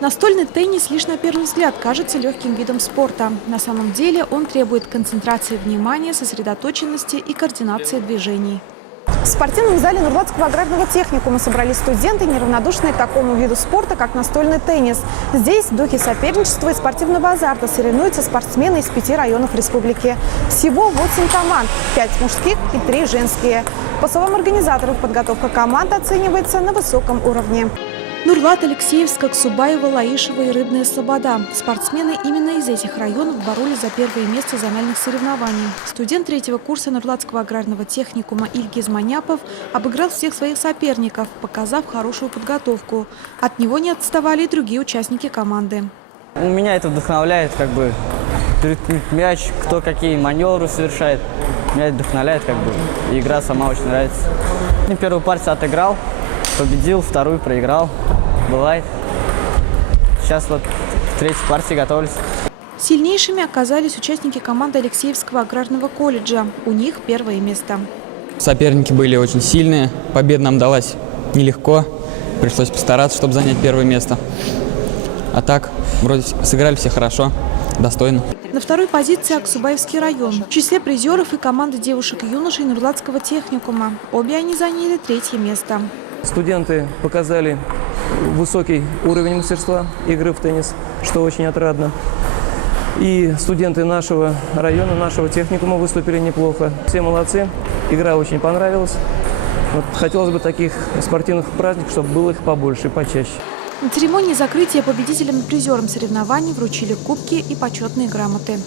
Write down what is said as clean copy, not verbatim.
Настольный теннис лишь на первый взгляд кажется легким видом спорта. На самом деле он требует концентрации внимания, сосредоточенности и координации движений. В спортивном зале Нурлатского аграрного техникума собрались студенты, неравнодушные к такому виду спорта, как настольный теннис. Здесь в духе соперничества и спортивного азарта соревнуются спортсмены из 5 районов республики. Всего 8 команд, 5 мужских и 3 женские. По словам организаторов, подготовка команд оценивается на высоком уровне. Нурлат, Алексеевск, Аксубаева, Лаишева и Рыбная Слобода. Спортсмены именно из этих районов боролись за первое место зональных соревнований. Студент 3-го курса Нурлатского аграрного техникума Ильгиз Маняпов обыграл всех своих соперников, показав хорошую подготовку. От него не отставали и другие участники команды. Меня это вдохновляет, мяч, кто какие маневры совершает. Меня это вдохновляет, и игра сама очень нравится. Первую партию отыграл, победил, вторую проиграл. Бывает. Сейчас к 3-й партии готовлюсь. Сильнейшими оказались участники команды Алексеевского аграрного колледжа. У них первое место. Соперники были очень сильные. Победа нам далась нелегко. Пришлось постараться, чтобы занять первое место. А так, вроде сыграли все хорошо, достойно. На второй позиции Аксубаевский район. В числе призеров и команда девушек и юношей Нурлатского техникума. Обе они заняли 3-е место. Студенты показали высокий уровень мастерства игры в теннис, что очень отрадно. И студенты нашего района, нашего техникума выступили неплохо. Все молодцы, игра очень понравилась. Хотелось бы таких спортивных праздников, чтобы было их побольше и почаще. На церемонии закрытия победителям и призерам соревнований вручили кубки и почетные грамоты.